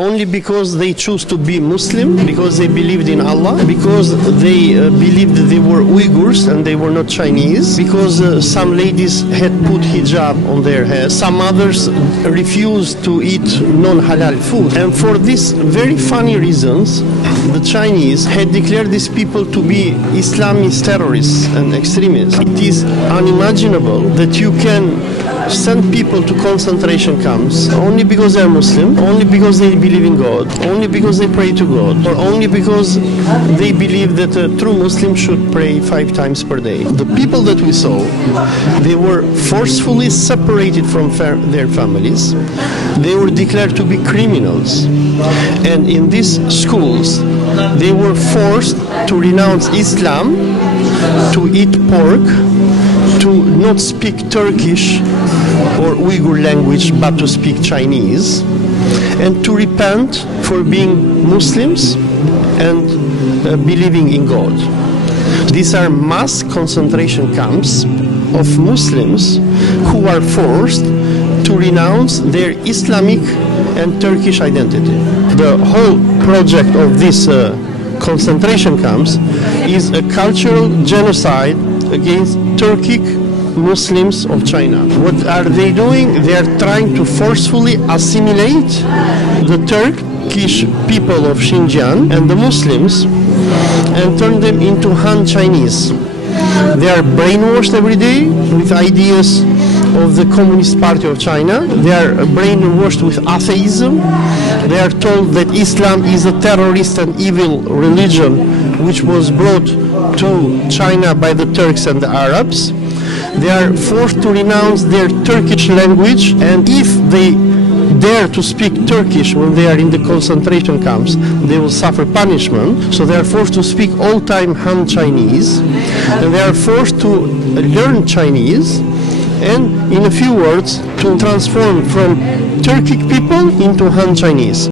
only because they choose to be Muslim, because they believed in Allah, because they believed they were Uyghurs and they were not Chinese, because some ladies had put hijab on their head, some others refused to eat non-halal food. And for these very funny reasons, the Chinese had declared these people to be Islamist terrorists and extremists. It is unimaginable that you can send people to concentration camps only because they are Muslim, only because they believe in God, only because they pray to God, or only because they believe that a true Muslim should pray 5 times per day. The people that we saw, they were forcefully separated from their families. They were declared to be criminals. And in these schools, they were forced to renounce Islam, to eat pork, to not speak Turkish or Uyghur language, but to speak Chinese, and to repent for being Muslims and believing in God. These are mass concentration camps of Muslims who are forced to renounce their Islamic and Turkish identity. The whole project of these concentration camps is a cultural genocide against Turkic Muslims of China. What are they doing? They are trying to forcefully assimilate the Turkish people of Xinjiang and the Muslims and turn them into Han Chinese. They are brainwashed every day with ideas of the Communist Party of China. They are brainwashed with atheism. They are told that Islam is a terrorist and evil religion which was brought to China by the Turks and the Arabs. They are forced to renounce their Turkish language, and if they dare to speak Turkish when they are in the concentration camps, they will suffer punishment. So they are forced to speak all-time Han Chinese, and they are forced to learn Chinese, and in a few words, to transform from Turkic people into Han Chinese.